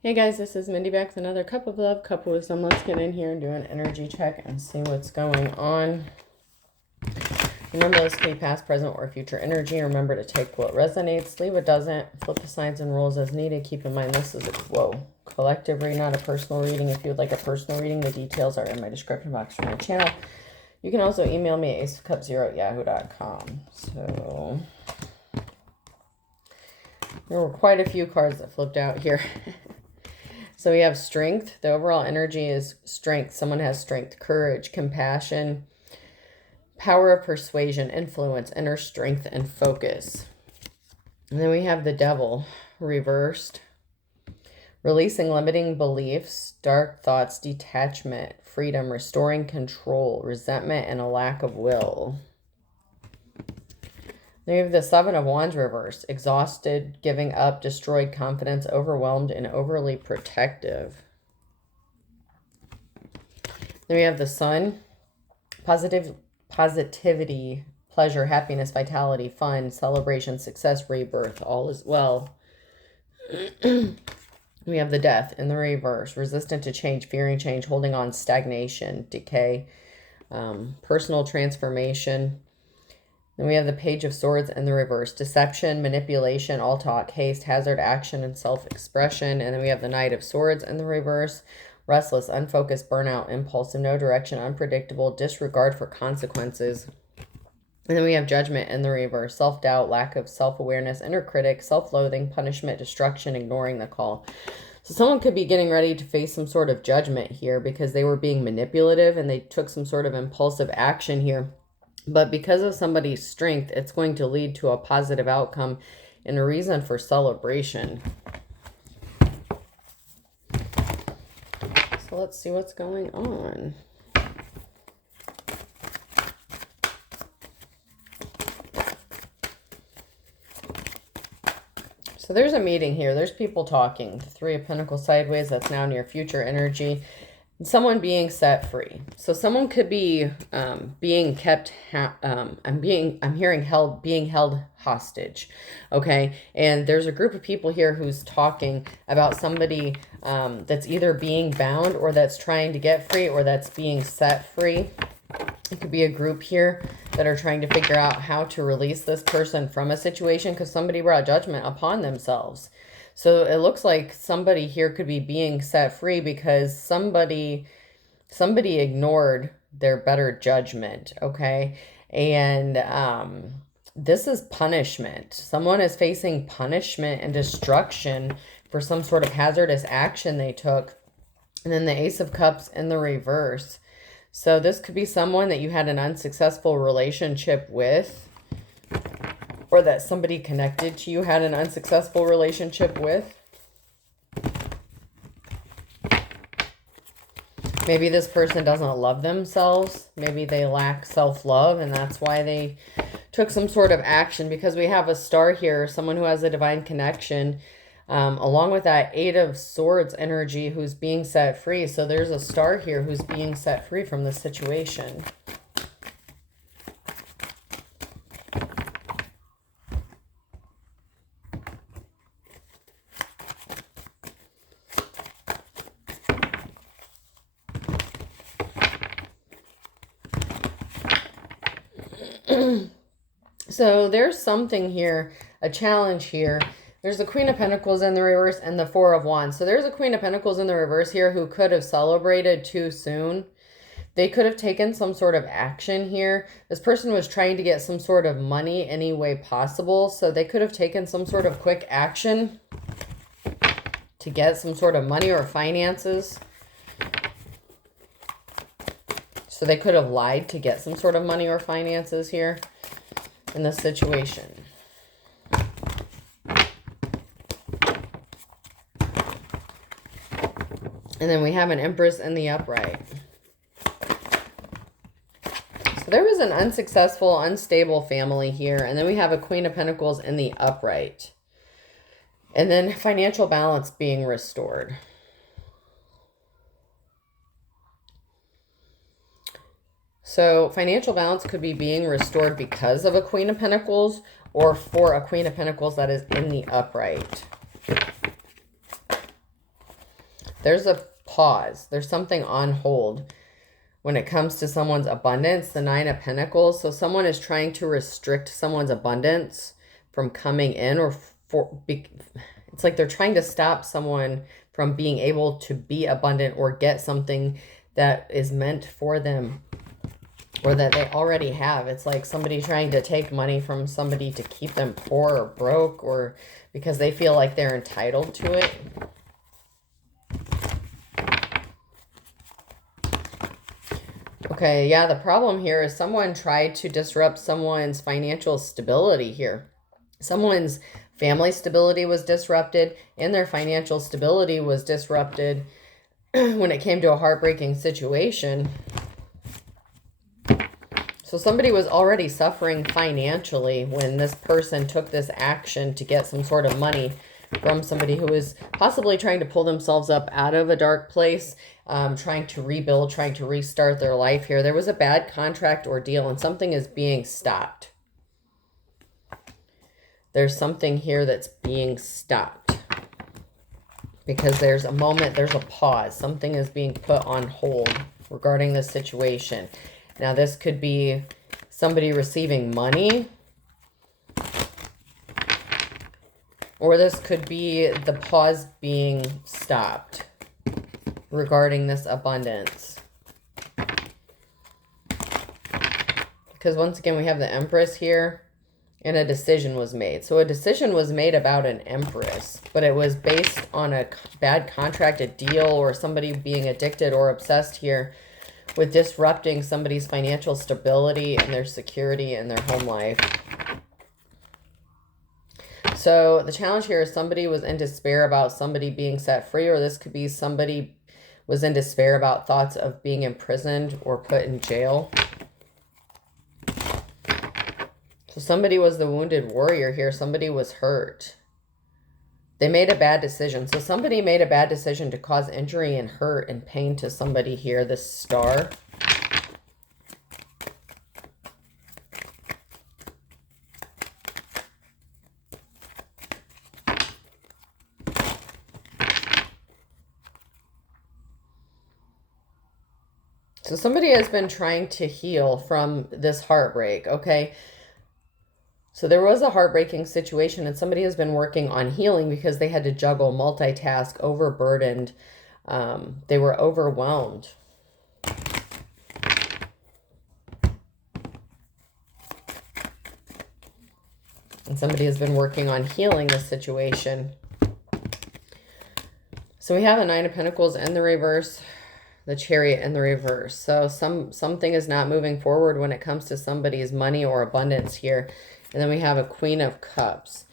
Hey guys, this is Mindy back with another cup of love, cup of wisdom. Let's get in here and do an energy check and see what's going on. Remember, this can be past, present, or future energy. Remember to take what resonates, leave what doesn't, flip the signs and rules as needed. Keep in mind this is a collective reading, not a personal reading. If you would like a personal reading, the details are in my description box for my channel. You can also email me at aceofcups0@yahoo.com. So there were quite a few cards that flipped out here. So we have strength. The overall energy is strength. Someone has strength, courage, compassion, power of persuasion, influence, inner strength, and focus. And then we have the devil reversed. Releasing limiting beliefs, dark thoughts, detachment, freedom, restoring control, resentment, and a lack of will. Then we have the Seven of Wands reversed. Exhausted, giving up, destroyed confidence, overwhelmed, and overly protective. Then we have the Sun. Positivity, pleasure, happiness, vitality, fun, celebration, success, rebirth. All is well. We have the Death in the reverse. Resistant to change, fearing change, holding on, stagnation, decay, personal transformation. Then we have the Page of Swords in the reverse. Deception, manipulation, all talk, haste, hazard, action, and self-expression. And then we have the Knight of Swords in the reverse. Restless, unfocused, burnout, impulsive, no direction, unpredictable, disregard for consequences. And then we have Judgment in the reverse. Self-doubt, lack of self-awareness, inner critic, self-loathing, punishment, destruction, ignoring the call. So someone could be getting ready to face some sort of judgment here because they were being manipulative and they took some sort of impulsive action here. But because of somebody's strength, it's going to lead to a positive outcome and a reason for celebration. So let's see what's going on. So there's a meeting here. There's people talking. The Three of Pentacles sideways. That's now near future energy. Someone being set free. So someone could be being kept, I'm hearing being held hostage. Okay. And there's a group of people here who's talking about somebody that's either being bound or that's trying to get free or that's being set free. It could be a group here that are trying to figure out how to release this person from a situation because somebody brought judgment upon themselves. So it looks like somebody here could be being set free because somebody ignored their better judgment, okay? And this is punishment. Someone is facing punishment and destruction for some sort of hazardous action they took. And then the Ace of Cups in the reverse. So this could be someone that you had an unsuccessful relationship with, or that somebody connected to you had an unsuccessful relationship with. Maybe this person doesn't love themselves. Maybe they lack self-love, and that's why they took some sort of action, because we have a star here, someone who has a divine connection, along with that Eight of Swords energy who's being set free. So there's a star here who's being set free from this situation. So there's something here, a challenge here. There's the Queen of Pentacles in the reverse and the Four of Wands. So there's a Queen of Pentacles in the reverse here who could have celebrated too soon. They could have taken some sort of action here. This person was trying to get some sort of money any way possible. So they could have taken some sort of quick action to get some sort of money or finances. So they could have lied to get some sort of money or finances here in this situation. And then we have an Empress in the upright. So there was an unsuccessful, unstable family here. And then we have a Queen of Pentacles in the upright. And then financial balance being restored. So financial balance could be being restored because of a Queen of Pentacles or for a Queen of Pentacles that is in the upright. There's a pause. There's something on hold when it comes to someone's abundance, the Nine of Pentacles. So someone is trying to restrict someone's abundance from coming in, or it's like they're trying to stop someone from being able to be abundant or get something that is meant for them or that they already have. It's like somebody trying to take money from somebody to keep them poor or broke, or because they feel like they're entitled to it. Okay, yeah, the problem here is someone tried to disrupt someone's financial stability here. Someone's family stability was disrupted, and their financial stability was disrupted when it came to a heartbreaking situation. So somebody was already suffering financially when this person took this action to get some sort of money from somebody who is possibly trying to pull themselves up out of a dark place, trying to rebuild, trying to restart their life here. There was a bad contract or deal, and something is being stopped. There's something here that's being stopped because there's a moment, there's a pause. Something is being put on hold regarding this situation. Now, this could be somebody receiving money, or this could be the pause being stopped regarding this abundance. Because once again, we have the Empress here, and a decision was made. So a decision was made about an Empress, but it was based on a bad contract, a deal, or somebody being addicted or obsessed here with disrupting somebody's financial stability and their security in their home life. So the challenge here is somebody was in despair about somebody being set free, or this could be somebody was in despair about thoughts of being imprisoned or put in jail. So somebody was the wounded warrior here. Somebody was hurt. They made a bad decision. So somebody made a bad decision to cause injury and hurt and pain to somebody here, this Star. So somebody has been trying to heal from this heartbreak, okay? So there was a heartbreaking situation, and somebody has been working on healing because they had to juggle, multitask, overburdened. They were overwhelmed. And somebody has been working on healing this situation. So we have a Nine of Pentacles in the reverse, the Chariot in the reverse. So something is not moving forward when it comes to somebody's money or abundance here. And then we have a Queen of Cups.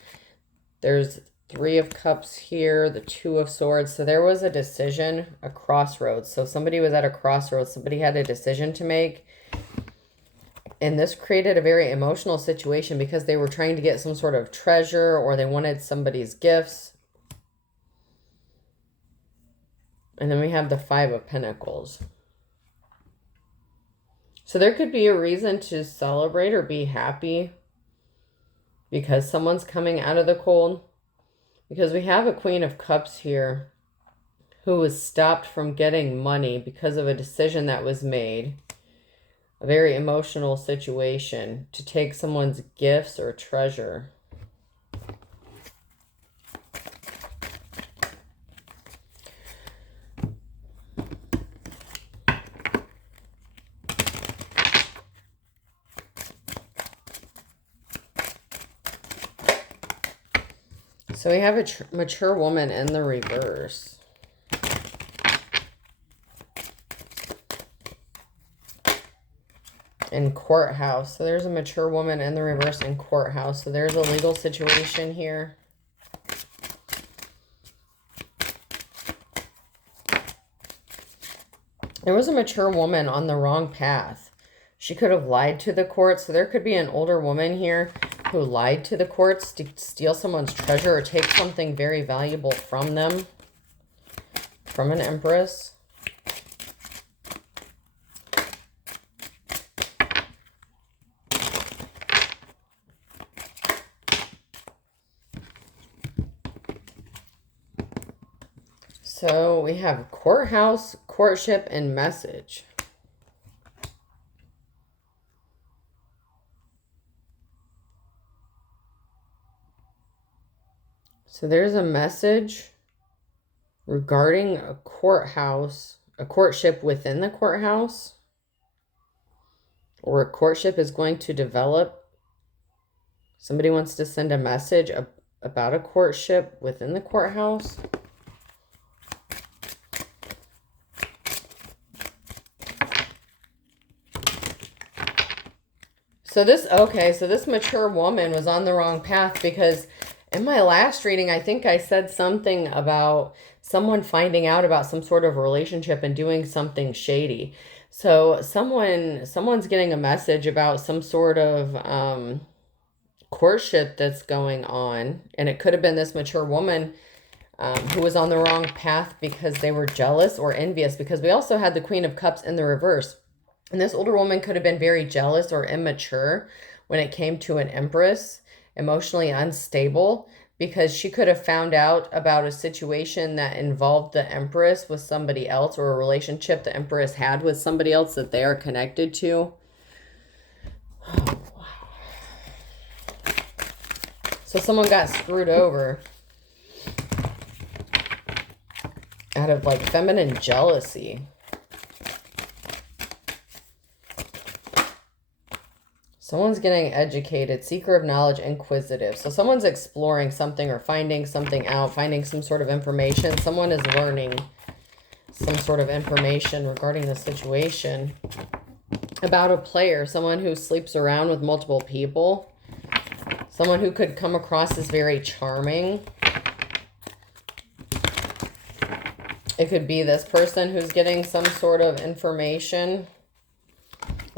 There's Three of Cups here, the Two of Swords. So there was a decision, a crossroads. So somebody was at a crossroads. Somebody had a decision to make. And this created a very emotional situation because they were trying to get some sort of treasure, or they wanted somebody's gifts. And then we have the Five of Pentacles. So there could be a reason to celebrate or be happy because someone's coming out of the cold. Because we have a Queen of Cups here who was stopped from getting money because of a decision that was made. A very emotional situation to take someone's gifts or treasure. So we have a mature woman in the reverse. In courthouse. So there's a mature woman in the reverse in courthouse. So there's a legal situation here. There was a mature woman on the wrong path. She could have lied to the court. So there could be an older woman here who lied to the courts to steal someone's treasure or take something very valuable from them, from an Empress. So we have courthouse, courtship, and message. So there's a message regarding a courthouse, a courtship within the courthouse, or a courtship is going to develop. Somebody wants to send a message about a courtship within the courthouse. So this mature woman was on the wrong path, because in my last reading, I think I said something about someone finding out about some sort of relationship and doing something shady. So someone's getting a message about some sort of courtship that's going on, and it could have been this mature woman who was on the wrong path because they were jealous or envious, because we also had the Queen of Cups in the reverse. And this older woman could have been very jealous or immature when it came to an Empress, emotionally unstable, because she could have found out about a situation that involved the Empress with somebody else, or a relationship the Empress had with somebody else that they are connected to. Oh, wow. So someone got screwed over out of like feminine jealousy. Someone's getting educated, seeker of knowledge, inquisitive. So someone's exploring something or finding something out, finding some sort of information. Someone is learning some sort of information regarding the situation about a player, someone who sleeps around with multiple people, someone who could come across as very charming. It could be this person who's getting some sort of information.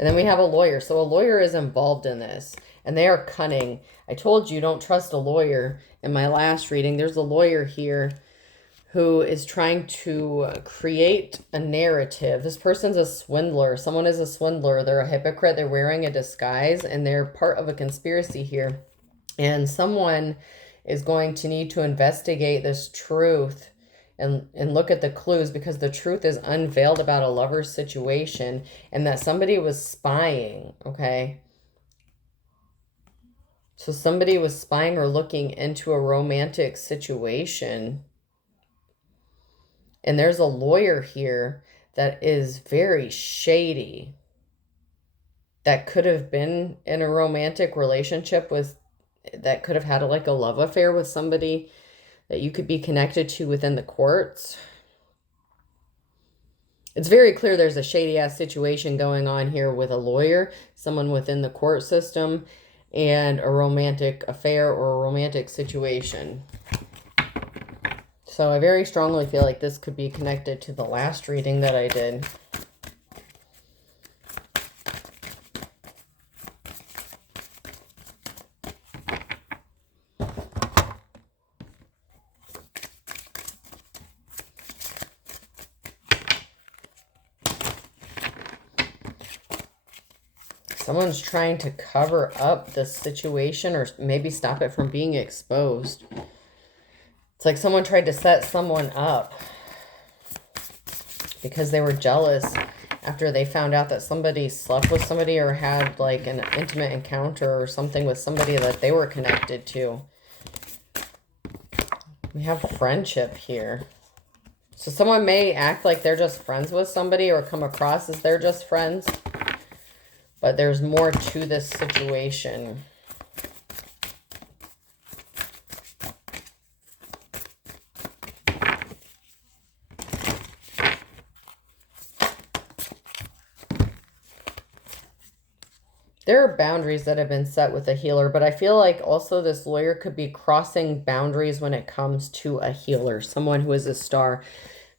And then we have a lawyer. So a lawyer is involved in this, and they are cunning. I told you don't trust a lawyer in my last reading. There's a lawyer here who is trying to create a narrative. This person's a swindler. Someone is a swindler. They're a hypocrite. They're wearing a disguise, and they're part of a conspiracy here. And someone is going to need to investigate this truth and look at the clues, because the truth is unveiled about a lover's situation, and that somebody was spying, okay? So somebody was spying or looking into a romantic situation. And there's a lawyer here that is very shady, that could have been in a romantic relationship with, that could have had like a love affair with somebody that you could be connected to within the courts. It's very clear there's a shady-ass situation going on here with a lawyer, someone within the court system, and a romantic affair or a romantic situation. So I very strongly feel like this could be connected to the last reading that I did. Someone's trying to cover up the situation, or maybe stop it from being exposed. It's like someone tried to set someone up because they were jealous after they found out that somebody slept with somebody or had like an intimate encounter or something with somebody that they were connected to. We have friendship here. So someone may act like they're just friends with somebody, or come across as they're just friends. But there's more to this situation. There are boundaries that have been set with a healer, but I feel like also this lawyer could be crossing boundaries when it comes to a healer, someone who is a star,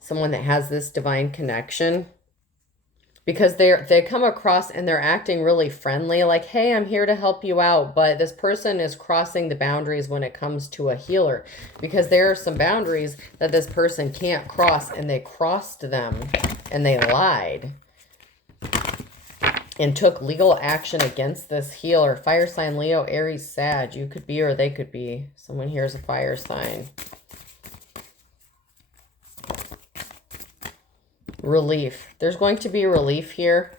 someone that has this divine connection. Because they come across and they're acting really friendly, like, hey, I'm here to help you out. But this person is crossing the boundaries when it comes to a healer, because there are some boundaries that this person can't cross, and they crossed them and they lied and took legal action against this healer. Fire sign, Leo, Aries, Sag. You could be, or they could be. Someone here is a fire sign. Relief. There's going to be relief here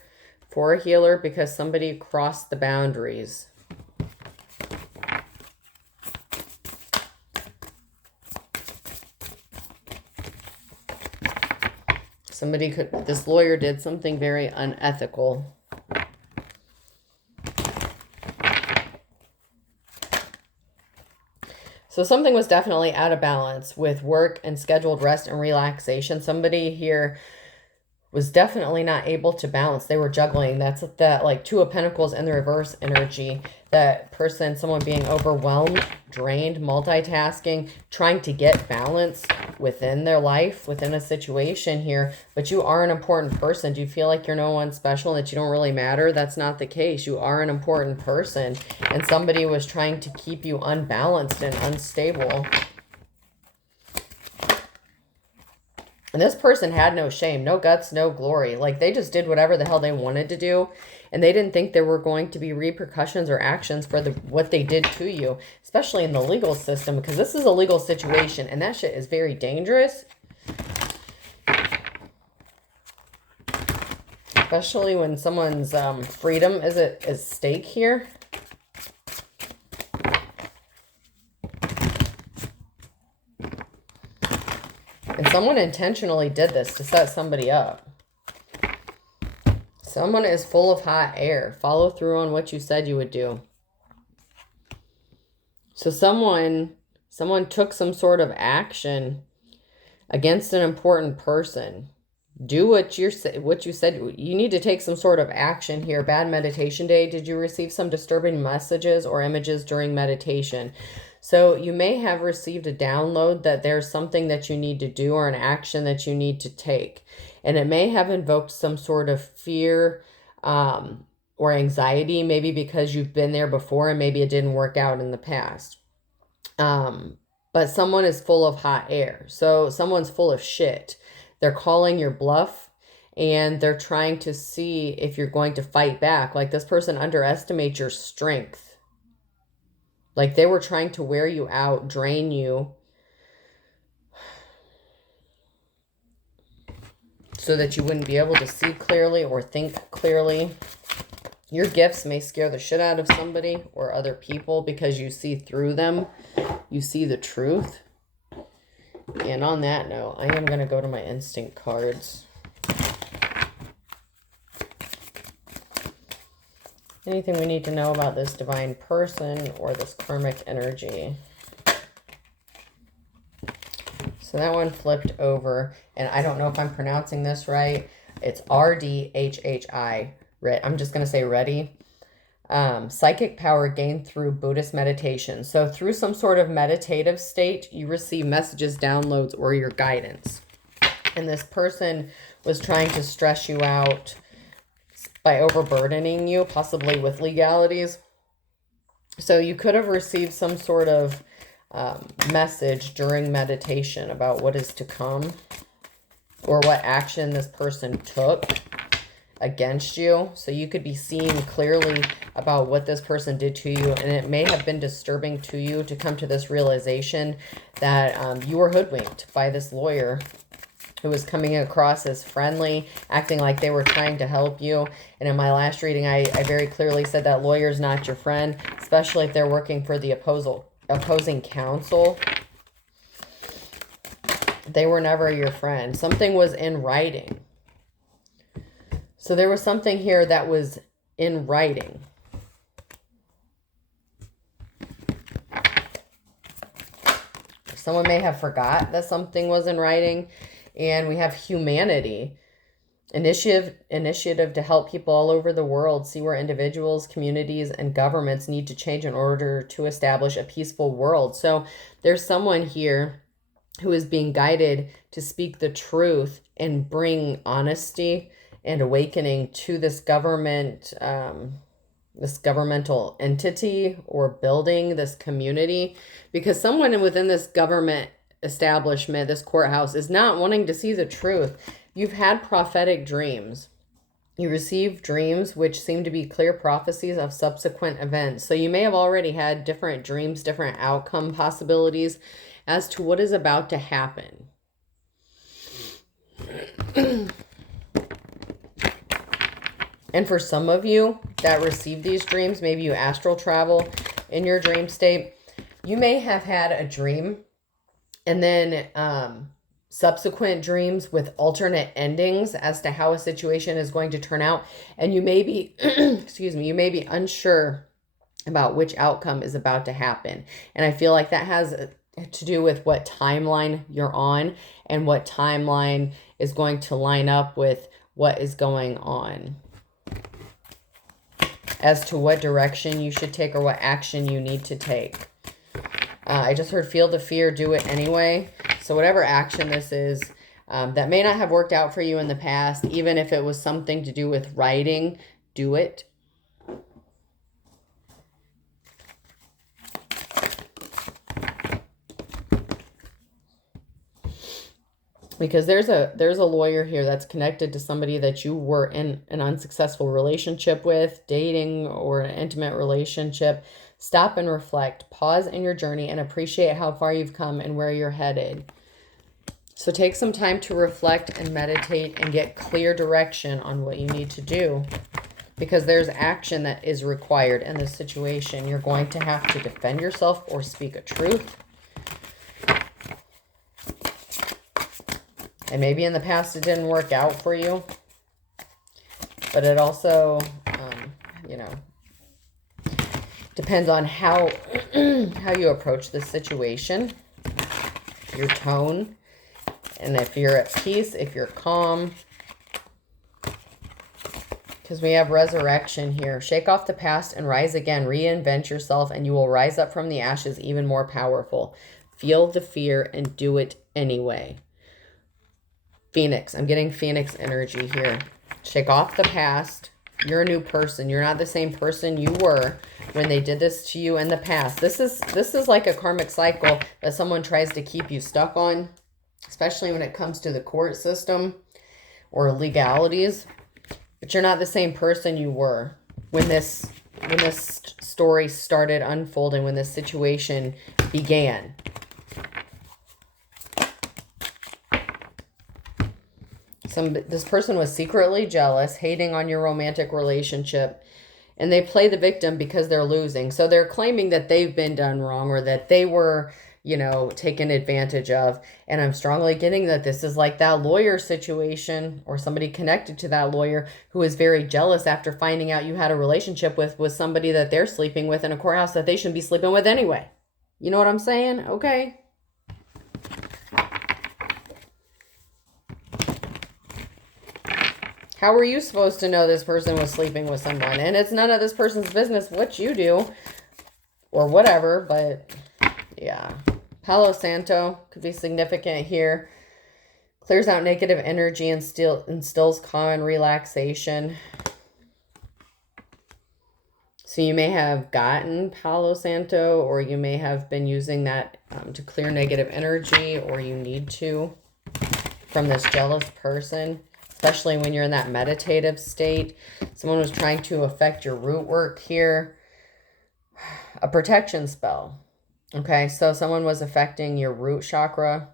for a healer because somebody crossed the boundaries. This lawyer did something very unethical. So something was definitely out of balance with work and scheduled rest and relaxation. Somebody here was definitely not able to balance. They were juggling. That's that like Two of Pentacles in the reverse energy. That person, someone being overwhelmed, drained, multitasking, trying to get balance within their life, within a situation here. But you are an important person. Do you feel like you're no one special and that you don't really matter? That's not the case. You are an important person. And somebody was trying to keep you unbalanced and unstable. And this person had no shame, no guts, no glory. Like they just did whatever the hell they wanted to do. And they didn't think there were going to be repercussions or actions for what they did to you, especially in the legal system, because this is a legal situation and that shit is very dangerous. Especially when someone's freedom is at stake here. And someone intentionally did this to set somebody up. Someone is full of hot air. Follow through on what you said you would do. So someone took some sort of action against an important person. Do what you said. You need to take some sort of action here. Bad meditation day. Did you receive some disturbing messages or images during meditation? So you may have received a download that there's something that you need to do or an action that you need to take. And it may have invoked some sort of fear or anxiety, maybe because you've been there before and maybe it didn't work out in the past. But someone is full of hot air. So someone's full of shit. They're calling your bluff and they're trying to see if you're going to fight back. Like this person underestimates your strength. Like they were trying to wear you out, drain you, so that you wouldn't be able to see clearly or think clearly. Your gifts may scare the shit out of somebody or other people because you see through them. You see the truth. And on that note, I am going to go to my instinct cards. Anything we need to know about this divine person or this karmic energy? So that one flipped over, and I don't know if I'm pronouncing this right. It's RDHHI. I'm just going to say ready. Psychic power gained through Buddhist meditation. So through some sort of meditative state, you receive messages, downloads, or your guidance. And this person was trying to stress you out by overburdening you, possibly with legalities. So you could have received some sort of message during meditation about what is to come or what action this person took against you. So you could be seeing clearly about what this person did to you, and it may have been disturbing to you to come to this realization that you were hoodwinked by this lawyer who was coming across as friendly, acting like they were trying to help you. And in my last reading, I very clearly said that lawyer's not your friend, especially if they're working for the opposing counsel. They were never your friend. Something was in writing. So there was something here that was in writing. Someone may have forgot that something was in writing. And we have humanity, initiative to help people all over the world see where individuals, communities, and governments need to change in order to establish a peaceful world. So there's someone here who is being guided to speak the truth and bring honesty and awakening to this government, this governmental entity or building, this community, because someone within this government establishment, this courthouse, is not wanting to see the truth. You've had prophetic dreams. You receive dreams which seem to be clear prophecies of subsequent events. So you may have already had different dreams, different outcome possibilities as to what is about to happen. And for some of you that receive these dreams, maybe you astral travel in your dream state, you may have had a dream and then subsequent dreams with alternate endings as to how a situation is going to turn out. And you may be, excuse me, you may be unsure about which outcome is about to happen. And I feel like that has to do with what timeline you're on and what timeline is going to line up with what is going on as to what direction you should take or what action you need to take. I just heard feel the fear, do it anyway. So whatever action this is, that may not have worked out for you in the past, even if it was something to do with writing, do it. Because there's a lawyer here that's connected to somebody that you were in an unsuccessful relationship with, dating, or an intimate relationship. Stop and reflect. Pause in your journey and appreciate how far you've come and where you're headed. So take some time to reflect and meditate and get clear direction on what you need to do. Because there's action that is required in this situation. You're going to have to defend yourself or speak a truth. And maybe in the past it didn't work out for you. But it also, depends on how you approach this situation, your tone, and if you're at peace, if you're calm. Because we have resurrection here. Shake off the past and rise again. Reinvent yourself and you will rise up from the ashes even more powerful. Feel the fear and do it anyway. Phoenix. I'm getting Phoenix energy here. Shake off the past. You're a new person. You're not the same person you were when they did this to you in the past. This is like a karmic cycle that someone tries to keep you stuck on, especially when it comes to the court system or legalities. But you're not the same person you were when this story started unfolding, when this situation began. This person was secretly jealous, hating on your romantic relationship, and they play the victim because they're losing. So they're claiming that they've been done wrong or that they were, taken advantage of. And I'm strongly getting that this is like that lawyer situation or somebody connected to that lawyer who is very jealous after finding out you had a relationship with somebody that they're sleeping with in a courthouse that they shouldn't be sleeping with anyway. You know what I'm saying? Okay. How were you supposed to know this person was sleeping with someone? And it's none of this person's business what you do or whatever, but yeah. Palo Santo could be significant here. Clears out negative energy and instills calm and relaxation. So you may have gotten Palo Santo, or you may have been using that to clear negative energy, or you need to from this jealous person. Especially when you're in that meditative state. Someone was trying to affect your root work here. A protection spell. Okay, so someone was affecting your root chakra.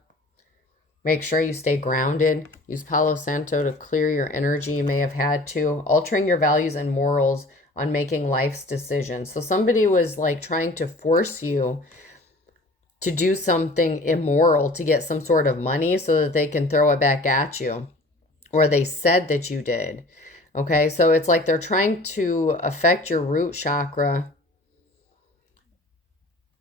Make sure you stay grounded. Use Palo Santo to clear your energy. You may have had to. Altering your values and morals on making life's decisions. So somebody was like trying to force you to do something immoral to get some sort of money so that they can throw it back at you. Or they said that you did. Okay, so it's like they're trying to affect your root chakra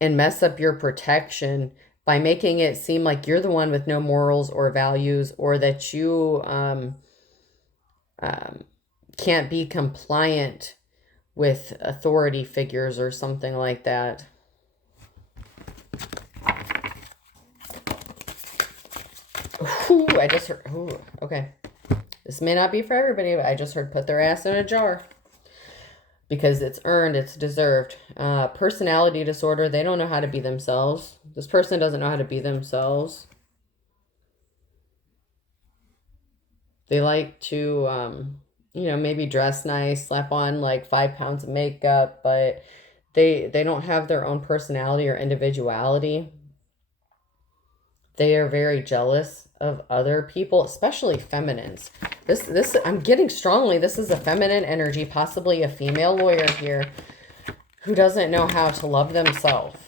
and mess up your protection by making it seem like you're the one with no morals or values, or that you can't be compliant with authority figures or something like that. Ooh, I just heard, ooh, okay. This may not be for everybody, but I just heard put their ass in a jar. Because it's earned, it's deserved. Personality disorder, they don't know how to be themselves. This person doesn't know how to be themselves. They like to, maybe dress nice, slap on like 5 pounds of makeup, but they don't have their own personality or individuality. They are very jealous of other people, especially feminines. This I'm getting strongly, this is a feminine energy, possibly a female lawyer here who doesn't know how to love themselves.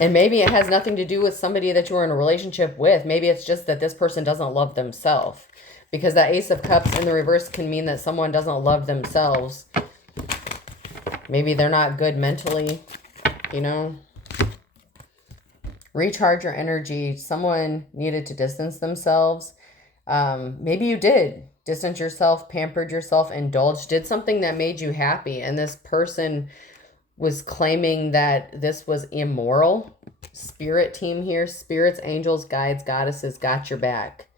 And maybe it has nothing to do with somebody that you were in a relationship with. Maybe it's just that this person doesn't love themselves. Because that Ace of Cups in the reverse can mean that someone doesn't love themselves. Maybe they're not good mentally, you know. Recharge your energy. Someone needed to distance themselves. Maybe you did. Distance yourself, pampered yourself, indulged, did something that made you happy. And this person was claiming that this was immoral. Spirit team here. Spirits, angels, guides, goddesses got your back.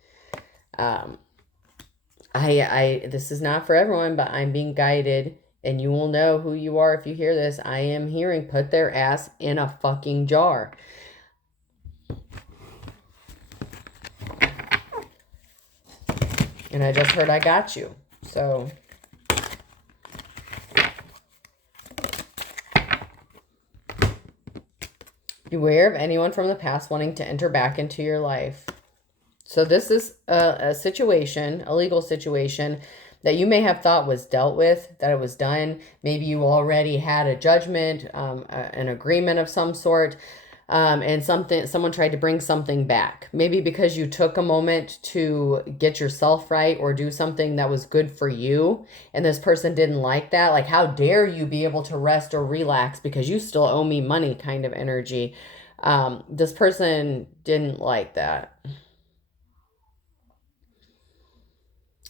This is not for everyone, but I'm being guided, and you will know who you are if you hear this. I am hearing put their ass in a fucking jar. And I just heard I got you. So beware of anyone from the past wanting to enter back into your life. So this is a situation, a legal situation that you may have thought was dealt with, that it was done. Maybe you already had a judgment, an agreement of some sort, and someone tried to bring something back. Maybe because you took a moment to get yourself right or do something that was good for you, and this person didn't like that. Like, how dare you be able to rest or relax because you still owe me money kind of energy. This person didn't like that.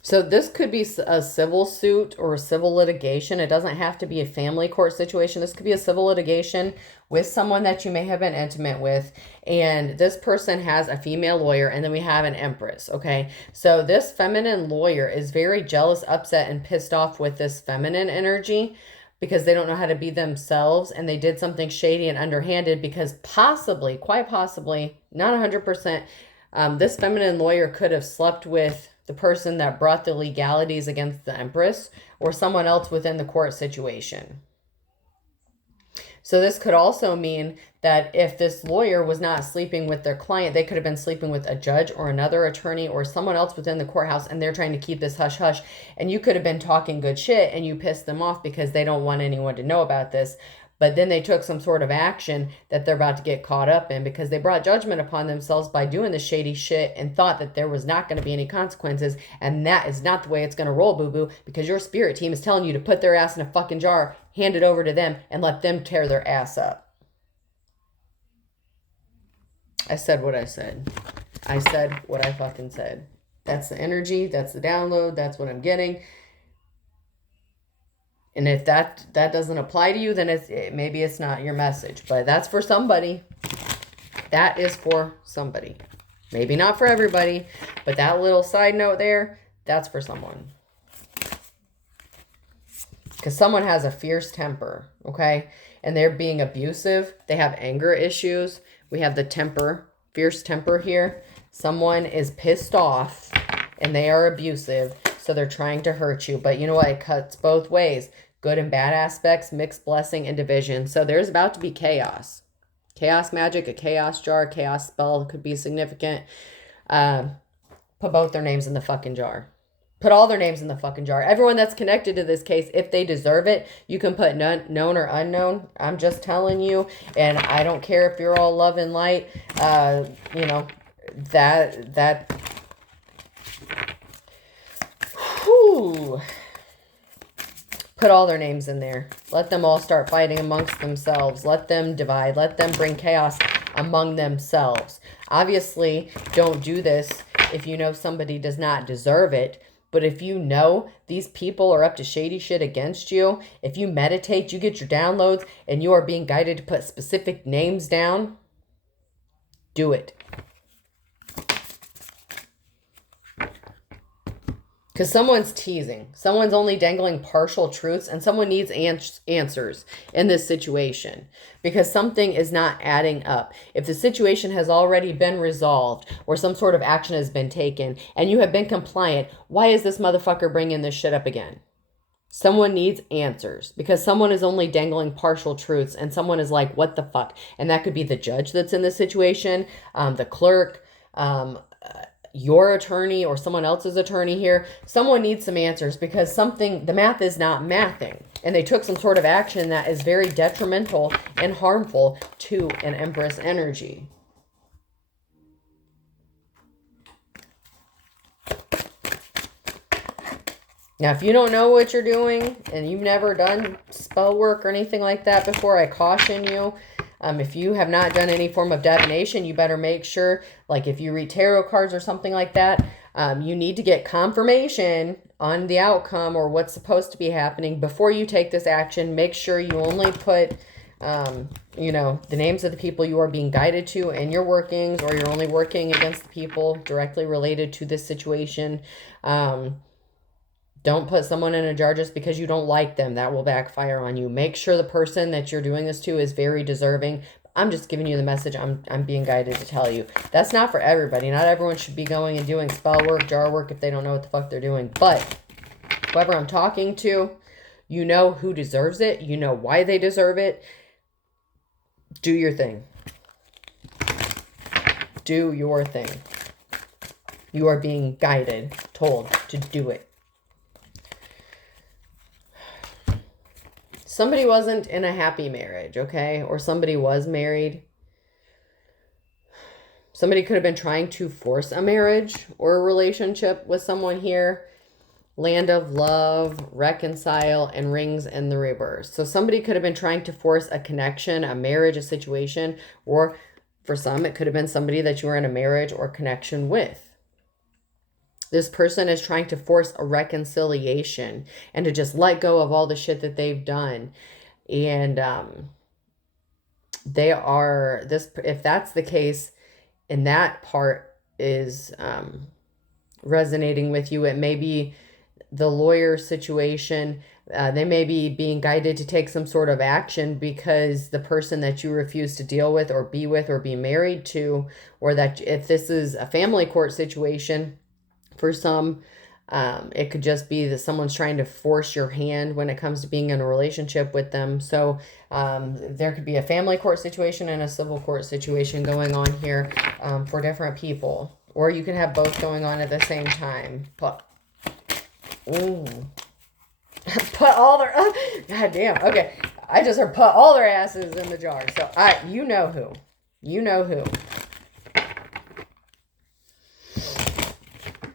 So this could be a civil suit or a civil litigation. It doesn't have to be a family court situation. This could be a civil litigation with someone that you may have been intimate with. And this person has a female lawyer, and then we have an empress, okay? So this feminine lawyer is very jealous, upset, and pissed off with this feminine energy because they don't know how to be themselves, and they did something shady and underhanded because possibly, quite possibly, not 100%, this feminine lawyer could have slept with the person that brought the legalities against the empress or someone else within the court situation. So this could also mean that if this lawyer was not sleeping with their client, they could have been sleeping with a judge or another attorney or someone else within the courthouse, and they're trying to keep this hush hush. And you could have been talking good shit and you pissed them off because they don't want anyone to know about this. But then they took some sort of action that they're about to get caught up in because they brought judgment upon themselves by doing the shady shit and thought that there was not going to be any consequences. And that is not the way it's going to roll, boo-boo, because your spirit team is telling you to put their ass in a fucking jar, hand it over to them, and let them tear their ass up. I said what I said. I said what I fucking said. That's the energy. That's the download. That's what I'm getting. And if that doesn't apply to you, then maybe it's not your message. But that's for somebody. That is for somebody. Maybe not for everybody. But that little side note there, that's for someone. Because someone has a fierce temper, okay? And they're being abusive. They have anger issues. We have the temper, fierce temper here. Someone is pissed off and they are abusive. So they're trying to hurt you. But you know what? It cuts both ways. Good and bad aspects, mixed blessing and division. So there's about to be chaos. Chaos magic, a chaos jar, chaos spell could be significant. Put both their names in the fucking jar. Put all their names in the fucking jar. Everyone that's connected to this case, if they deserve it, you can put known or unknown. I'm just telling you. And I don't care if you're all love and light. You know, that... Whew. Put all their names in there. Let them all start fighting amongst themselves. Let them divide. Let them bring chaos among themselves. Obviously, don't do this if you know somebody does not deserve it. But if you know these people are up to shady shit against you, if you meditate, you get your downloads, and you are being guided to put specific names down, do it. Because someone's teasing. Someone's only dangling partial truths, and someone needs answers in this situation. Because something is not adding up. If the situation has already been resolved, or some sort of action has been taken, and you have been compliant, why is this motherfucker bringing this shit up again? Someone needs answers. Because someone is only dangling partial truths, and someone is like, what the fuck? And that could be the judge that's in this situation, the clerk, your attorney or someone else's attorney here, someone needs some answers, because the math is not mathing. And they took some sort of action that is very detrimental and harmful to an Empress energy. Now, if you don't know what you're doing and you've never done spell work or anything like that before, I caution you. If you have not done any form of divination, you better make sure, like if you read tarot cards or something like that, you need to get confirmation on the outcome or what's supposed to be happening before you take this action. Make sure you only put, the names of the people you are being guided to in your workings, or you're only working against the people directly related to this situation. Don't put someone in a jar just because you don't like them. That will backfire on you. Make sure the person that you're doing this to is very deserving. I'm just giving you the message I'm being guided to tell you. That's not for everybody. Not everyone should be going and doing spell work, jar work, if they don't know what the fuck they're doing. But whoever I'm talking to, you know who deserves it. You know why they deserve it. Do your thing. Do your thing. You are being guided, told to do it. Somebody wasn't in a happy marriage, okay? Or somebody was married. Somebody could have been trying to force a marriage or a relationship with someone here. Land of Love, Reconcile, and Rings in the reverse. So somebody could have been trying to force a connection, a marriage, a situation, or for some, it could have been somebody that you were in a marriage or connection with. This person is trying to force a reconciliation and to just let go of all the shit that they've done. And if that's the case, and that part is resonating with you, it may be the lawyer situation. They may be being guided to take some sort of action because the person that you refuse to deal with or be married to, or that if this is a family court situation, for some, it could just be that someone's trying to force your hand when it comes to being in a relationship with them. So there could be a family court situation and a civil court situation going on here for different people. Or you can have both going on at the same time. But, put all their... God damn. Okay. I just heard put all their asses in the jar. So you know who. You know who.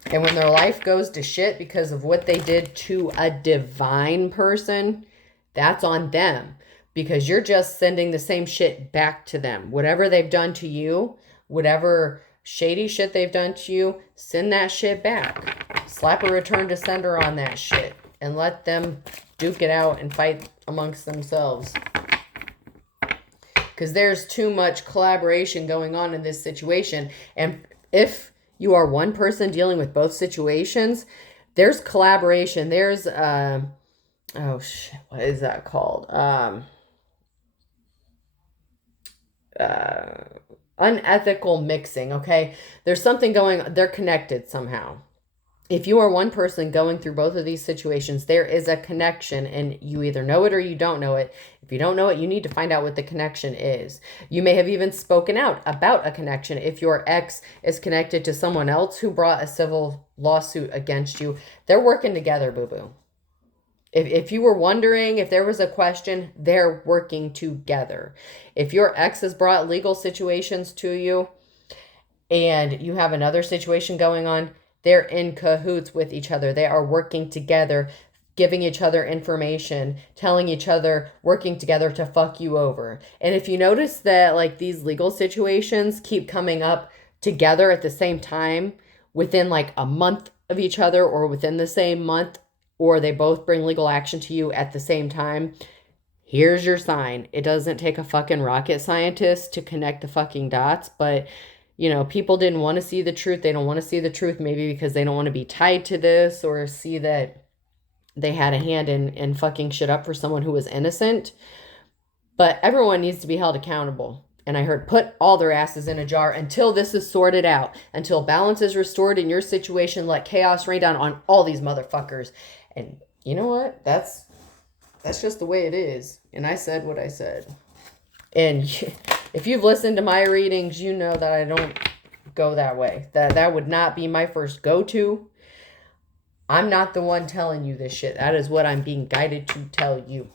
And when their life goes to shit because of what they did to a divine person, that's on them. Because you're just sending the same shit back to them. Whatever they've done to you, whatever shady shit they've done to you, send that shit back. Slap a return to sender on that shit. And let them duke it out and fight amongst themselves. Because there's too much collaboration going on in this situation. And if you are one person dealing with both situations, there's collaboration. There's, what is that called? Unethical mixing, okay? There's something they're connected somehow. If you are one person going through both of these situations, there is a connection, and you either know it or you don't know it. If you don't know it, you need to find out what the connection is. You may have even spoken out about a connection. If your ex is connected to someone else who brought a civil lawsuit against you, they're working together, boo-boo. If you were wondering if there was a question, they're working together. If your ex has brought legal situations to you and you have another situation going on, they're in cahoots with each other. They are working together, giving each other information, telling each other, working together to fuck you over. And if you notice that like these legal situations keep coming up together at the same time within like a month of each other, or within the same month, or they both bring legal action to you at the same time, here's your sign. It doesn't take a fucking rocket scientist to connect the fucking dots, but people didn't want to see the truth. They don't want to see the truth, maybe because they don't want to be tied to this or see that they had a hand in fucking shit up for someone who was innocent. But everyone needs to be held accountable. And I heard put all their asses in a jar until this is sorted out. Until balance is restored in your situation, let chaos rain down on all these motherfuckers. And you know what? That's just the way it is. And I said what I said. And if you've listened to my readings, you know that I don't go that way. That would not be my first go-to. I'm not the one telling you this shit. That is what I'm being guided to tell you.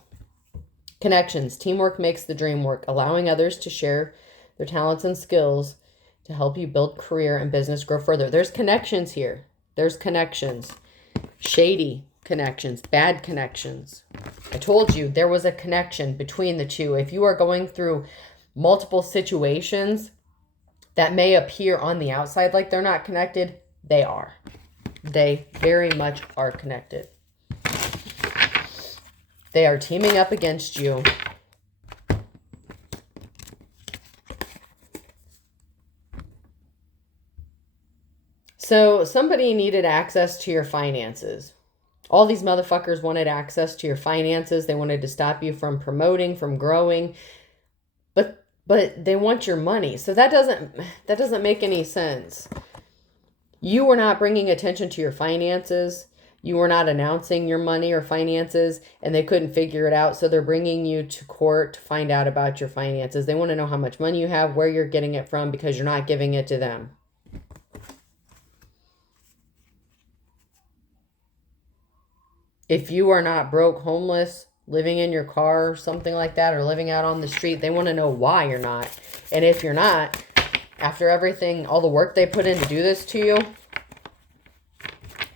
Connections. Teamwork makes the dream work. Allowing others to share their talents and skills to help you build career and business grow further. There's connections here. There's connections. Shady connections. Bad connections. I told you there was a connection between the two. If you are going through multiple situations that may appear on the outside like they're not connected, they are. They very much are connected. They are teaming up against you. So somebody needed access to your finances. All these motherfuckers wanted access to your finances. They wanted to stop you from promoting, from growing. But they want your money. So that doesn't make any sense. You were not bringing attention to your finances. You were not announcing your money or finances, and they couldn't figure it out. So they're bringing you to court to find out about your finances. They want to know how much money you have, where you're getting it from, because you're not giving it to them. If you are not broke, homeless, living in your car or something like that, or living out on the street, they want to know why you're not. And if you're not, after everything, all the work they put in to do this to you,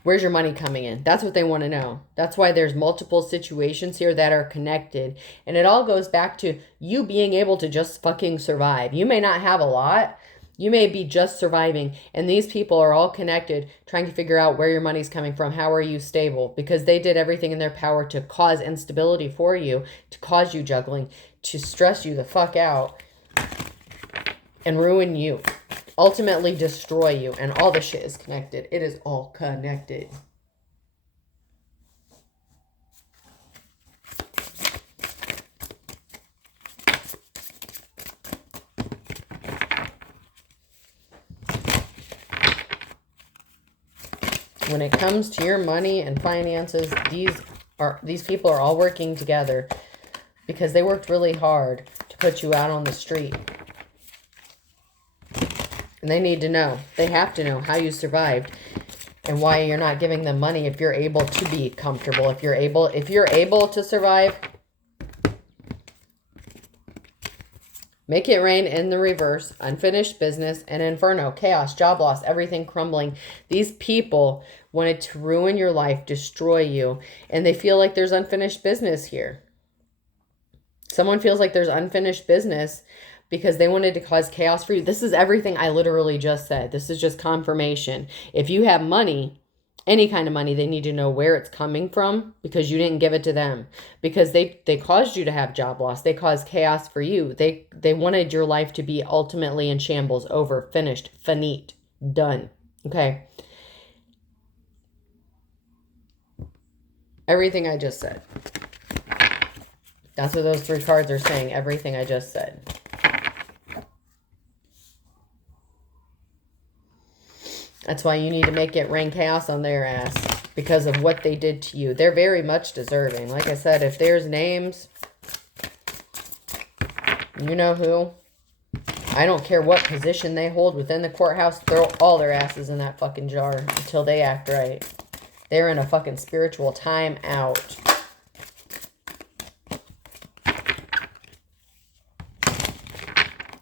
where's your money coming in? That's what they want to know. That's why there's multiple situations here that are connected. And it all goes back to you being able to just fucking survive. You may not have a lot. You may be just surviving. And these people are all connected, trying to figure out where your money's coming from. How are you stable? Because they did everything in their power to cause instability for you, to cause you juggling, to stress you the fuck out and ruin you. Ultimately destroy you. And all the shit is connected. It is all connected. When it comes to your money and finances, these people are all working together because they worked really hard to put you out on the street. And they need to know. They have to know how you survived and why you're not giving them money if you're able to be comfortable. If you're able to survive, make it rain in the reverse, unfinished business, and inferno, chaos, job loss, everything crumbling. These people wanted to ruin your life, destroy you, and they feel like there's unfinished business here. Someone feels like there's unfinished business because they wanted to cause chaos for you. This is everything I literally just said. This is just confirmation. If you have money, any kind of money, they need to know where it's coming from because you didn't give it to them. Because they caused you to have job loss. They caused chaos for you. They wanted your life to be ultimately in shambles, over, finished, finite, done. Okay? Everything I just said. That's what those three cards are saying. Everything I just said. That's why you need to make it rain chaos on their ass because of what they did to you. They're very much deserving. Like I said, if there's names, you know who. I don't care what position they hold within the courthouse. Throw all their asses in that fucking jar until they act right. They're in a fucking spiritual time out.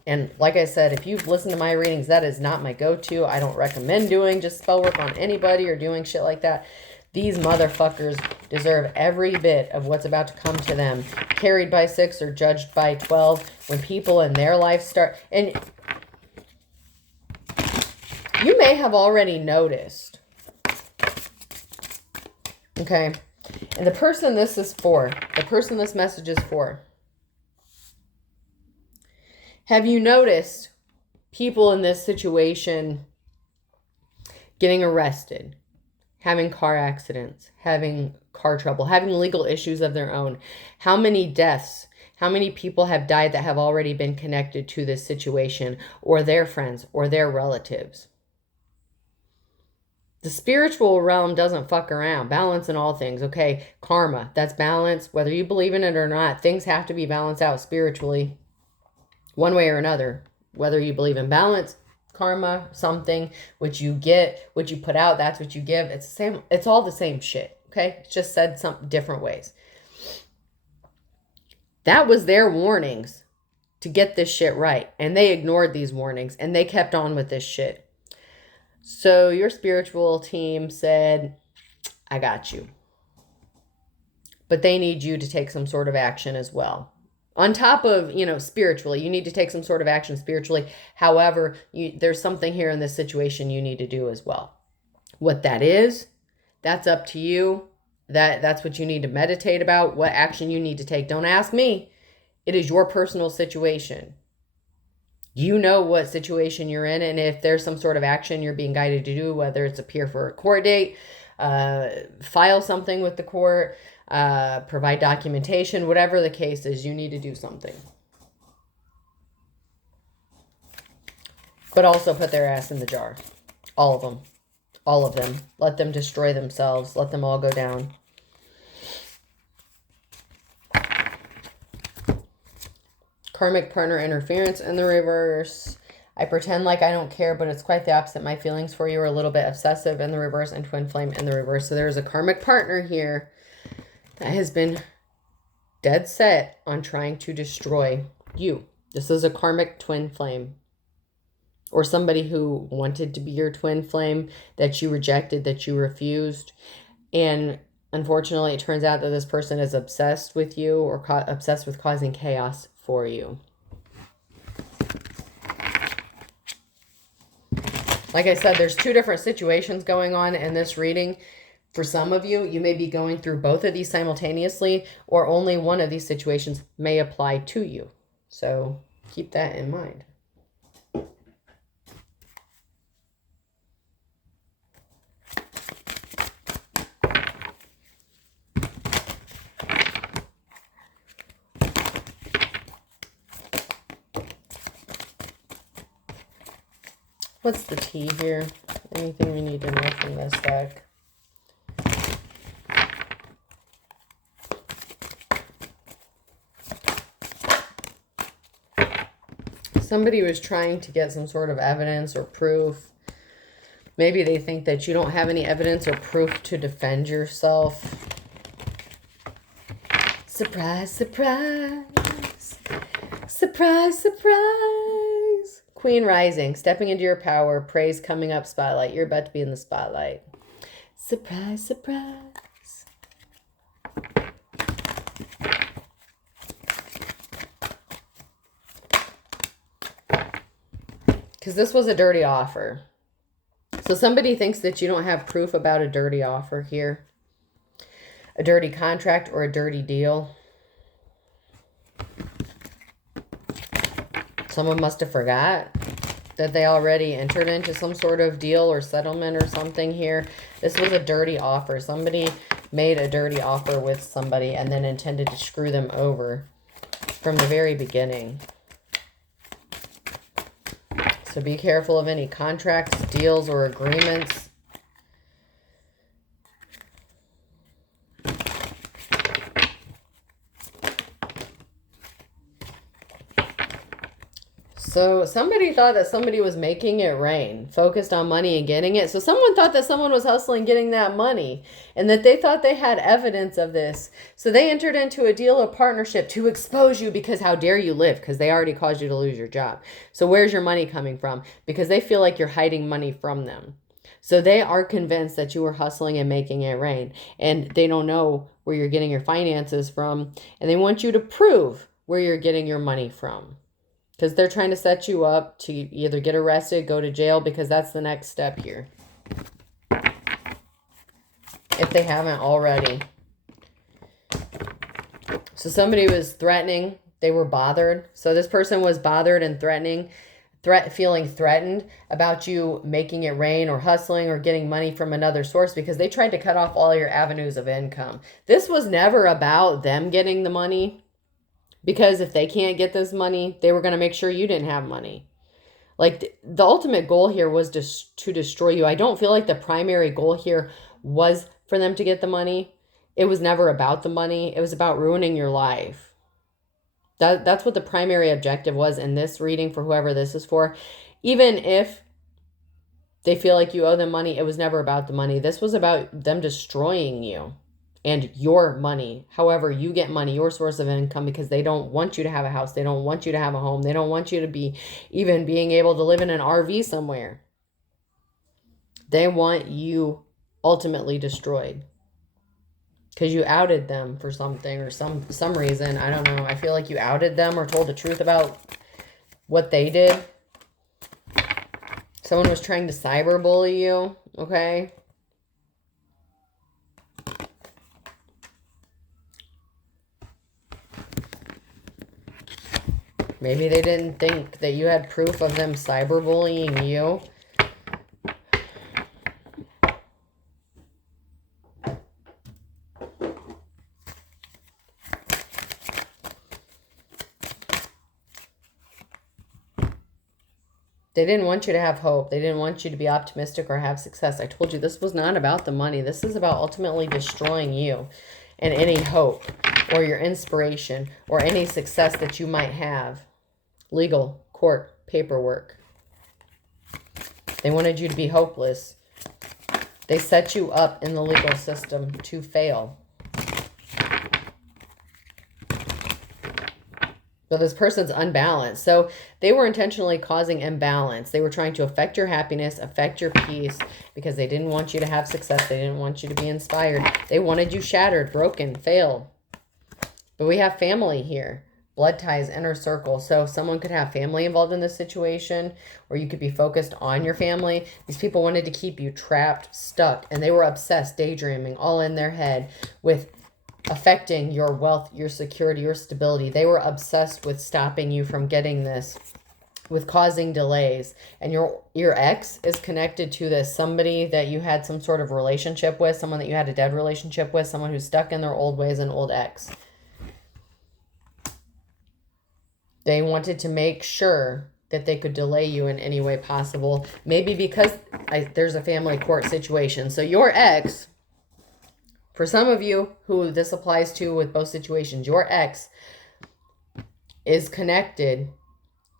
And like I said, if you've listened to my readings, that is not my go-to. I don't recommend doing just spell work on anybody or doing shit like that. These motherfuckers deserve every bit of what's about to come to them. Carried by 6 or judged by 12. When people in their life start... And you may have already noticed. Okay? And the person this is for, the person this message is for, have you noticed people in this situation getting arrested, having car accidents, having car trouble, having legal issues of their own? How many deaths, how many people have died that have already been connected to this situation, or their friends, or their relatives? The spiritual realm doesn't fuck around. Balance in all things, okay? Karma, that's balance. Whether you believe in it or not, things have to be balanced out spiritually. One way or another, whether you believe in balance karma, something. What you get, what you put out, that's what you give. It's the same. It's all the same shit. Okay? It's just said some different ways. That was their warnings to get this shit right. And they ignored these warnings and they kept on with this shit. So your spiritual team said, I got you. But they need you to take some sort of action as well. On top of, spiritually, you need to take some sort of action spiritually. However, there's something here in this situation you need to do as well. What that is, that's up to you. That's what you need to meditate about, what action you need to take. Don't ask me. It is your personal situation. You know what situation you're in, and if there's some sort of action you're being guided to do, whether it's appear for a court date, file something with the court, provide documentation, whatever the case is, you need to do something. But also put their ass in the jar. All of them. All of them. Let them destroy themselves. Let them all go down. Karmic partner interference in the reverse. I pretend like I don't care, but it's quite the opposite. My feelings for you are a little bit obsessive in the reverse and twin flame in the reverse. So there's a karmic partner here that has been dead set on trying to destroy you. This is a karmic twin flame. Or somebody who wanted to be your twin flame that you rejected, that you refused. And unfortunately, it turns out that this person is obsessed with you or obsessed with causing chaos for you. Like I said, there's two different situations going on in this reading. For some of you, you may be going through both of these simultaneously, or only one of these situations may apply to you. So keep that in mind. What's the tea here? Anything we need to know from this deck? Somebody was trying to get some sort of evidence or proof. Maybe they think that you don't have any evidence or proof to defend yourself. Surprise, surprise. Surprise, surprise. Queen rising, stepping into your power, praise coming up, spotlight. You're about to be in the spotlight. Surprise, surprise. Because this was a dirty offer. So somebody thinks that you don't have proof about a dirty offer here. A dirty contract or a dirty deal. Someone must have forgot that they already entered into some sort of deal or settlement or something here. This was a dirty offer. Somebody made a dirty offer with somebody and then intended to screw them over from the very beginning. So be careful of any contracts, deals, or agreements. So somebody thought that somebody was making it rain, focused on money and getting it. So someone thought that someone was hustling getting that money and that they thought they had evidence of this. So they entered into a deal of partnership to expose you because how dare you live? Because they already caused you to lose your job. So where's your money coming from? Because they feel like you're hiding money from them. So they are convinced that you were hustling and making it rain. And they don't know where you're getting your finances from. And they want you to prove where you're getting your money from. Because they're trying to set you up to either get arrested, go to jail, because that's the next step here. If they haven't already. So somebody was threatening. They were bothered. So this person was bothered and threatening, feeling threatened about you making it rain or hustling or getting money from another source because they tried to cut off all your avenues of income. This was never about them getting the money. Because if they can't get this money, they were going to make sure you didn't have money. Like the ultimate goal here was to destroy you. I don't feel like the primary goal here was for them to get the money. It was never about the money. It was about ruining your life. That's what the primary objective was in this reading for whoever this is for. Even if They feel like you owe them money. It was never about the money. This was about them destroying you and your money. However, you get money, your source of income, because they don't want you to have a house. They don't want you to have a home. They don't want you to be even being able to live in an RV somewhere. They want you ultimately destroyed because you outed them for something or some reason. I don't know. I feel like you outed them or told the truth about what they did. Someone was trying to cyberbully you, okay? Maybe they didn't think that you had proof of them cyberbullying you. They didn't want you to have hope. They didn't want you to be optimistic or have success. I told you this was not about the money. This is about ultimately destroying you and any hope or your inspiration or any success that you might have. Legal, court, paperwork. They wanted you to be hopeless. They set you up in the legal system to fail. So this person's unbalanced. So they were intentionally causing imbalance. They were trying to affect your happiness, affect your peace, because they didn't want you to have success. They didn't want you to be inspired. They wanted you shattered, broken, failed. But we have family here. Blood ties, inner circle. So someone could have family involved in this situation, or you could be focused on your family. These people wanted to keep you trapped, stuck, and they were obsessed, daydreaming, all in their head with affecting your wealth, your security, your stability. They were obsessed with stopping you from getting this, with causing delays. And your ex is connected to this. Somebody that you had some sort of relationship with, someone that you had a dead relationship with, someone who's stuck in their old ways, an old ex. They wanted to make sure that they could delay you in any way possible. Maybe because there's a family court situation. So your ex, for some of you who this applies to with both situations, your ex is connected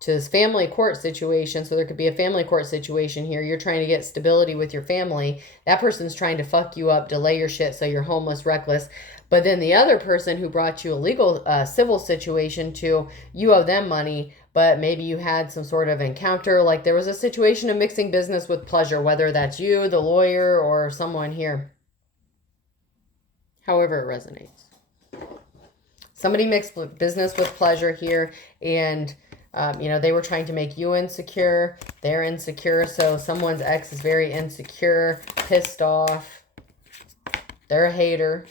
to this family court situation. So there could be a family court situation here. You're trying to get stability with your family. That person's trying to fuck you up, delay your shit so you're homeless, reckless. But then the other person who brought you a legal, civil situation to, you owe them money, but maybe you had some sort of encounter. Like there was a situation of mixing business with pleasure, whether that's you, the lawyer, or someone here. However it resonates. Somebody mixed business with pleasure here, and they were trying to make you insecure. They're insecure, so someone's ex is very insecure, pissed off. They're a hater.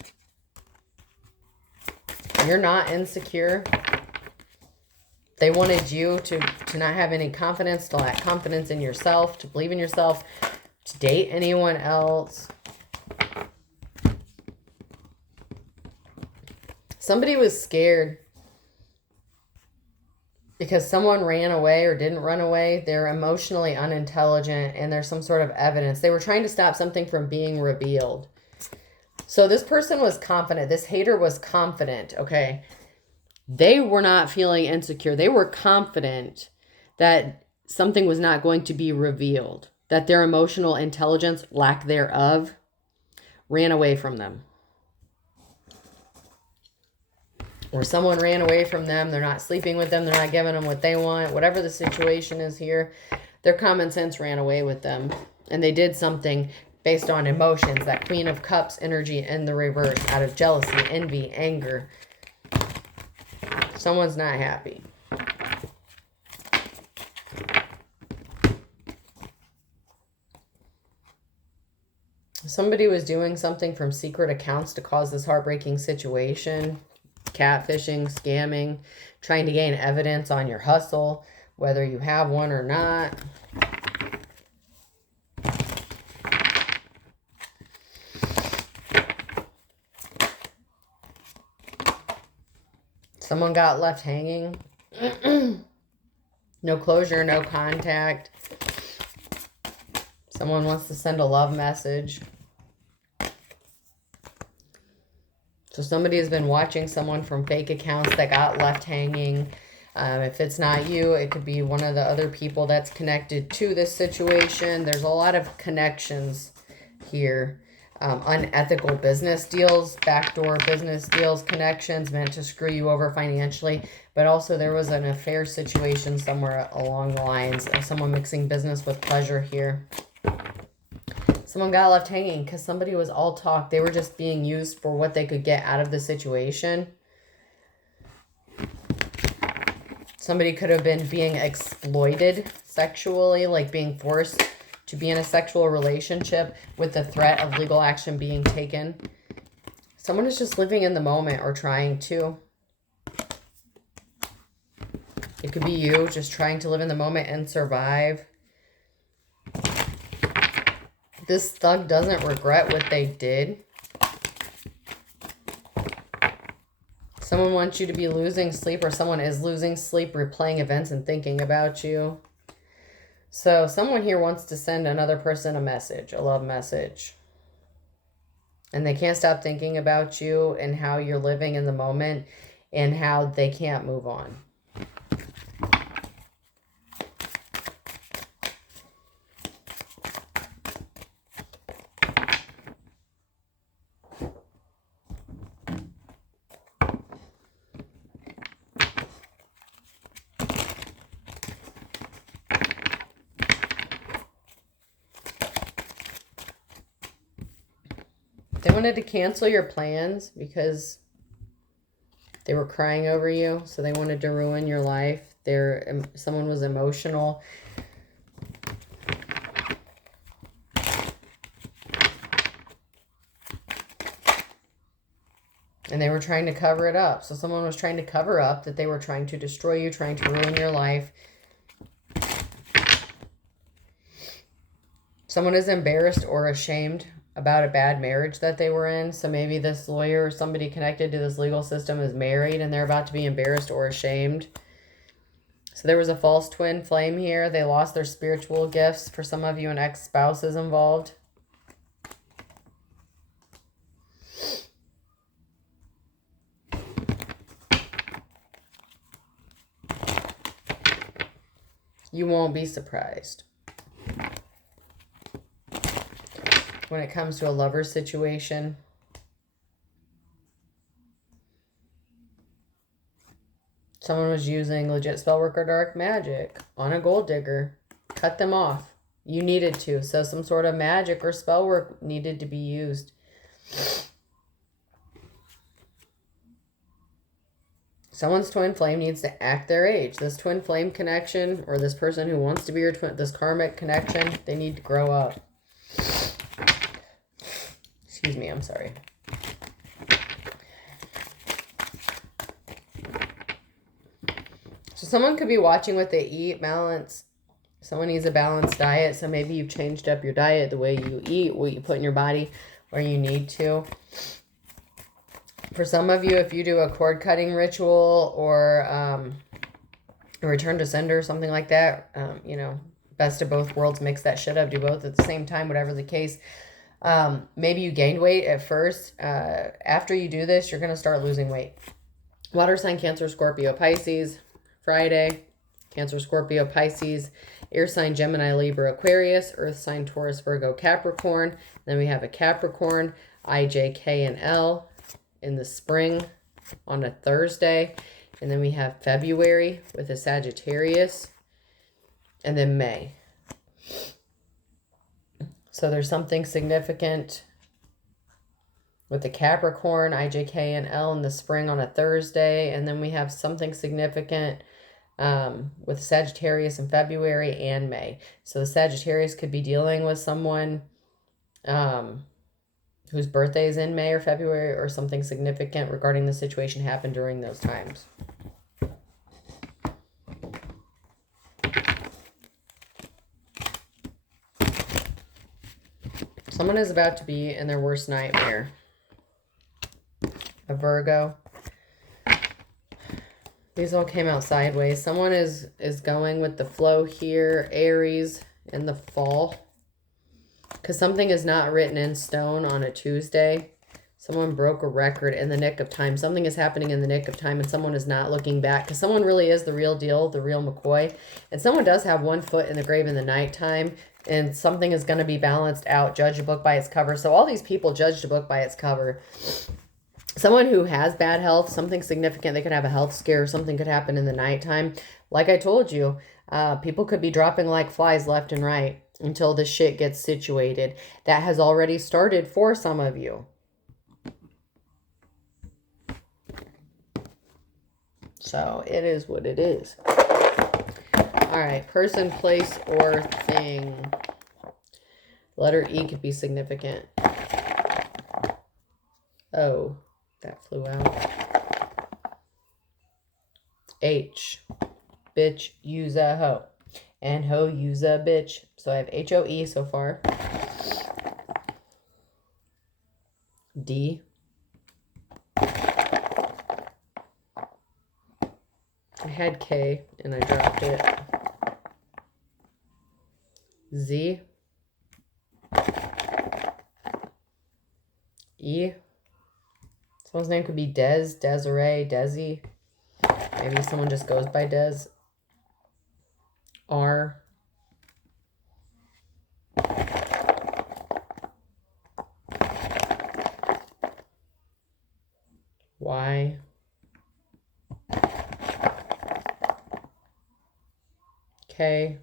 You're not insecure. They wanted you to not have any confidence, to lack confidence in yourself, to believe in yourself, to date anyone else. Somebody was scared because someone ran away or didn't run away. They're emotionally unintelligent, and there's some sort of evidence. They were trying to stop something from being revealed. So this person was confident. This hater was confident, okay? They were not feeling insecure. They were confident that something was not going to be revealed, that their emotional intelligence, lack thereof, ran away from them. Or someone ran away from them. They're not sleeping with them. They're not giving them what they want. Whatever the situation is here, their common sense ran away with them. And they did something based on emotions, that Queen of Cups energy in the reverse, out of jealousy, envy, anger. Someone's not happy. Somebody was doing something from secret accounts to cause this heartbreaking situation. Catfishing, scamming, trying to gain evidence on your hustle, whether you have one or not. Someone got left hanging. No closure, no contact. Someone wants to send a love message. So somebody has been watching someone from fake accounts that got left hanging. If it's not you, it could be one of the other people that's connected to this situation. There's a lot of connections here. Unethical business deals, backdoor business deals, connections meant to screw you over financially. But also there was an affair situation somewhere along the lines of someone mixing business with pleasure here. Someone got left hanging because somebody was all talk. They were just being used for what they could get out of the situation. Somebody could have been being exploited sexually, like being forced to be in a sexual relationship with the threat of legal action being taken. Someone is just living in the moment or trying to. It could be you just trying to live in the moment and survive. This thug doesn't regret what they did. Someone wants you to be losing sleep, or someone is losing sleep, replaying events and thinking about you. So someone here wants to send another person a message, a love message. And they can't stop thinking about you and how you're living in the moment and how they can't move on. They wanted to cancel your plans because they were crying over you. So they wanted to ruin your life. Someone was emotional. And they were trying to cover it up. So someone was trying to cover up that they were trying to destroy you, trying to ruin your life. Someone is embarrassed or ashamed about a bad marriage that they were in. So maybe this lawyer or somebody connected to this legal system is married and they're about to be embarrassed or ashamed. So there was a false twin flame here. They lost their spiritual gifts. For some of you, an ex-spouse is involved. You won't be surprised when it comes to a lover situation. Someone was using legit spell work or dark magic on a gold digger. Cut them off. You needed to. So some sort of magic or spell work needed to be used. Someone's twin flame needs to act their age. This twin flame connection, or this person who wants to be your twin, this karmic connection, they need to grow up. Excuse me, I'm sorry. So someone could be watching what they eat, balance. Someone needs a balanced diet. So maybe you've changed up your diet, the way you eat, what you put in your body, or you need to. For some of you, if you do a cord cutting ritual or a return to sender, something like that, best of both worlds, mix that shit up, do both at the same time, whatever the case. Maybe you gained weight at first. After you do this, you're going to start losing weight. Water sign, Cancer, Scorpio, Pisces, Friday, Cancer, Scorpio, Pisces, air sign, Gemini, Libra, Aquarius, earth sign, Taurus, Virgo, Capricorn. Then we have a Capricorn, I, J, K, and L in the spring on a Thursday. And then we have February with a Sagittarius, and then May. So there's something significant with the Capricorn, I, J, K, and L in the spring on a Thursday. And then we have something significant with Sagittarius in February and May. So the Sagittarius could be dealing with someone whose birthday is in May or February, or something significant regarding the situation happened during those times. Someone is about to be in their worst nightmare. A Virgo. These all came out sideways. Someone is going with the flow here. Aries in the fall. Because something is not written in stone on a Tuesday. Someone broke a record in the nick of time. Something is happening in the nick of time and someone is not looking back because someone really is the real deal, the real McCoy. And someone does have one foot in the grave in the nighttime and something is going to be balanced out. Judge a book by its cover. So all these people judged a book by its cover. Someone who has bad health, something significant, they could have a health scare, something could happen in the nighttime. Like I told you, people could be dropping like flies left and right until the shit gets situated. That has already started for some of you. So it is what it is. All right, person, place, or thing. Letter E could be significant. O, that flew out. H, bitch, use a hoe. And hoe, use a bitch. So I have H-O-E so far. D. I had K and I dropped it. Z. E. Someone's name could be Des, Desiree, Desi. Maybe someone just goes by Des. R. Y. K.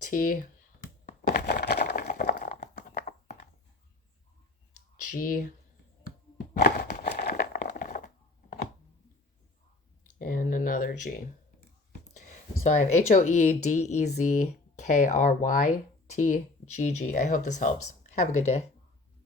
T. G. And another G. So I have H-O-E-D-E-Z-K-R-Y-T-G-G. I hope this helps. Have a good day.